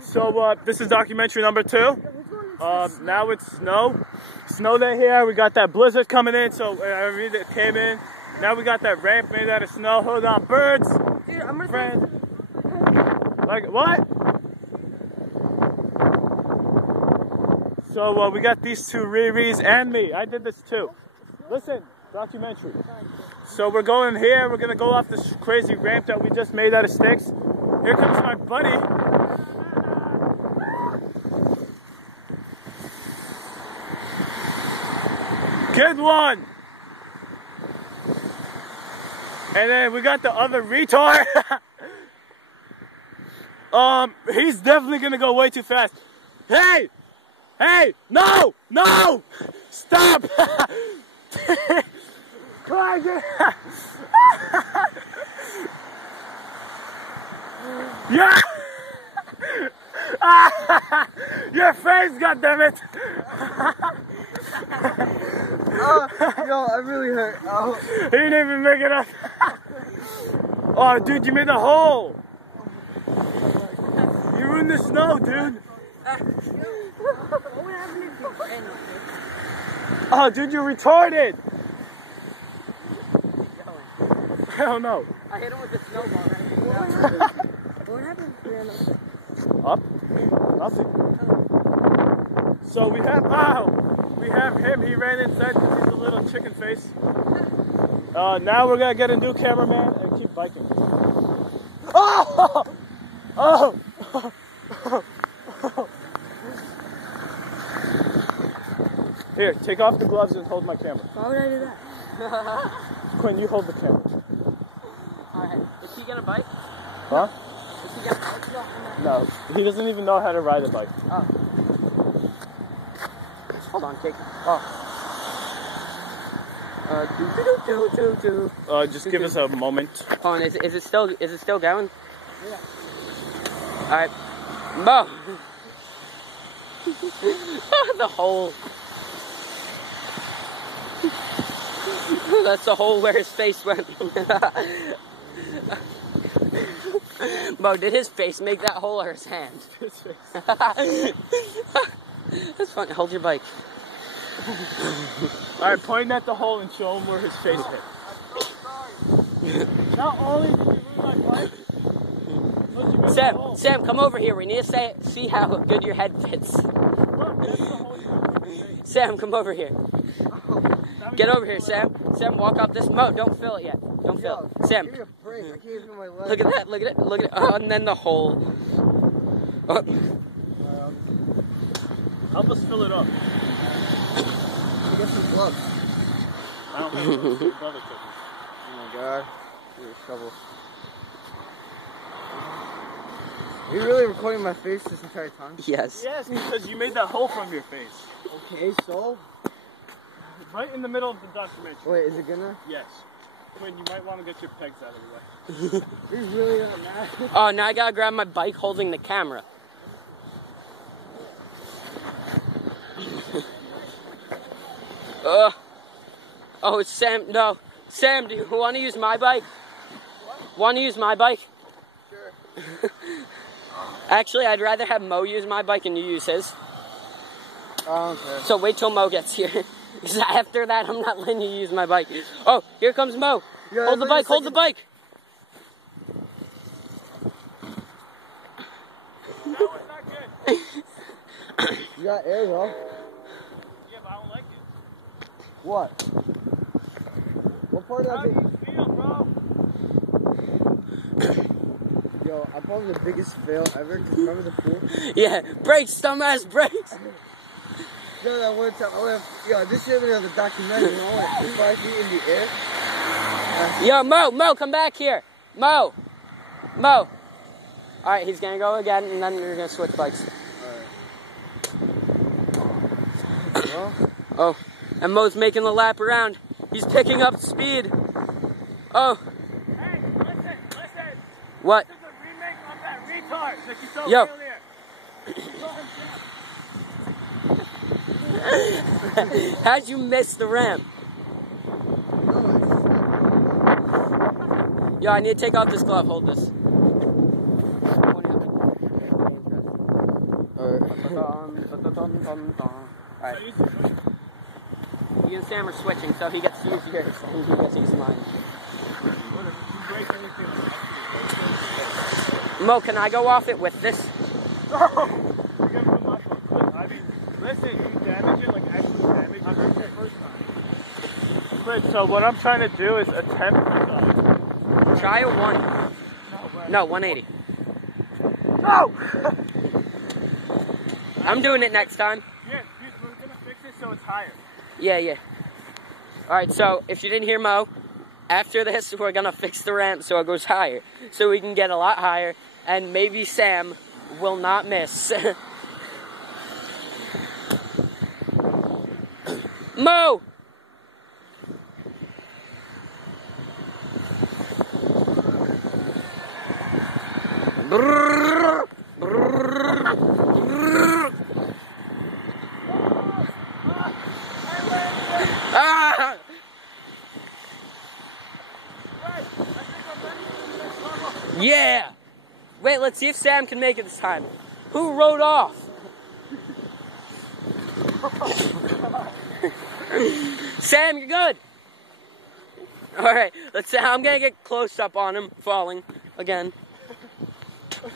So this is documentary number 2. Now it's snow. Snow day here. We got that blizzard coming in, so it came in. Now we got that ramp made out of snow. Hold on, birds. Dude, I'm Friend. Like what? So we got these two Riris and me. I did this too. Listen, documentary. So we're going here. We're gonna go off this crazy ramp that we just made out of sticks. Here comes my buddy. Good one. And then we got the other retard. He's definitely gonna go way too fast. Hey! Hey! No! No! Stop! Yeah! Your face, goddammit! Oh, yo, I really hurt. Oh. He didn't even make it up. Oh, dude, you made a hole. You ruined the snow, dude. Oh, dude, you're retarded. Hell no. I hit him with the snowball. What happened? Up? Nothing. So we have him. He ran inside because he's a little chicken face. Now we're gonna get a new cameraman and keep biking. Oh! Oh! Here, take off the gloves and hold my camera. Why would I do that? Quinn, you hold the camera. Alright, is he gonna bike? Huh? Is he gonna bike? No, he doesn't even know how to ride a bike. Oh. Hold on, Jake. Oh. Just give us a moment. Hold on, is it still going? Yeah. Alright. Mo! The hole. That's the hole where his face went. Mo, did his face make that hole or his hand? His face. That's funny. Hold your bike. Alright, point at the hole and show him where his face hit. Not only did you ruin my bike, but you Sam, come over here. We need to see how good your head fits. Look, that's the hole you ruined your face. Sam, come over here. Get over here, Sam. Sam, walk up this. Mo, don't fill it yet. Don't fill it. Sam. Give me a break. I can't feel my leg. Look at that. Look at it. Look at it. Oh, and then the hole. Oh. Help us fill it up. Get some gloves. I don't have gloves. Your brother took them. Oh my god. Give me a shovel. Are you really recording my face this entire time? Yes. Yes, because you made that hole from your face. Okay, so? Right in the middle of the documentary. Wait, is it gonna? Yes. Quinn, you might want to get your pegs out of the way. You're really not mad. Oh, now I gotta grab my bike holding the camera. Oh, it's Sam. No. Sam, do you want to use my bike? What? Want to use my bike? Sure. Actually, I'd rather have Mo use my bike and you use his. Oh, okay. So wait till Mo gets here. Because after that, I'm not letting you use my bike. Oh, here comes Mo. Yeah, hold the bike, hold the bike. That was not good. You got air, though. Yeah, but I don't like it. What? What part How of do it? you feel, bro? Yo, I'm probably the biggest fail ever, because remember the pool? Yeah, brakes, dumbass, brakes. Yo, that one time, this year we have the documentary, I went 5 feet in the air. Yo, Mo, come back here. Mo. Alright, he's gonna go again, and then we're gonna switch bikes. Alright. Well. Oh, and Mo's making the lap around. He's picking up speed. Oh. Hey, listen. What? This is a remake of that retard that you saw Yo. earlier. How'd you miss the ramp? Yo, I need to take off this glove. Hold this. Alright. You and Sam are switching, so he gets to use yours and he gets to use mine. Mo, can I go off it with this? No! You're giving him my fault. I mean, listen, you damage it, like actually damage it the first time. Chris, so what I'm trying to do is attempt to Try a 1. No, 180. No! I'm doing it next time. Yeah, we're gonna fix it so it's higher. Yeah. Alright, so if you didn't hear Mo, after this we're gonna fix the ramp so it goes higher. So we can get a lot higher, and maybe Sam will not miss. Mo! Brrr, brrr, brrr. Ah! Yeah! Wait, let's see if Sam can make it this time. Who rode off? Sam, you're good. Alright, let's see. I'm gonna get close up on him, falling again.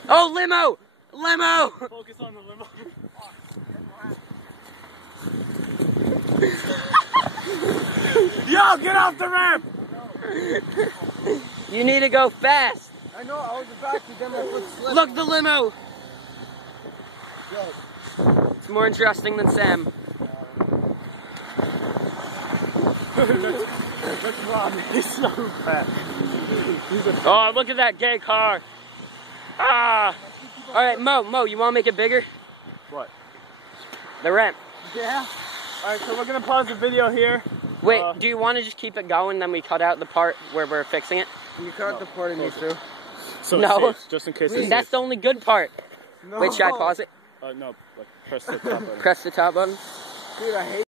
Oh, limo! Limo! Focus on the limo. Yo, get off the ramp! You need to go fast. I know, I was about to, then my foot slipped. Look, the limo! Yo. It's more interesting than Sam. That's Rob. He's so fat. Oh, look at that gay car. Ah! Alright, Mo, you want to make it bigger? What? The ramp. Yeah. Alright, so we're gonna pause the video here. Wait, do you want to just keep it going, then we cut out the part where we're fixing it? You cut the part in me too. So No. safe, just in case it's That's the only good part. No. Wait, should I pause it? no, like press the top button. Press the top button. Dude, I hate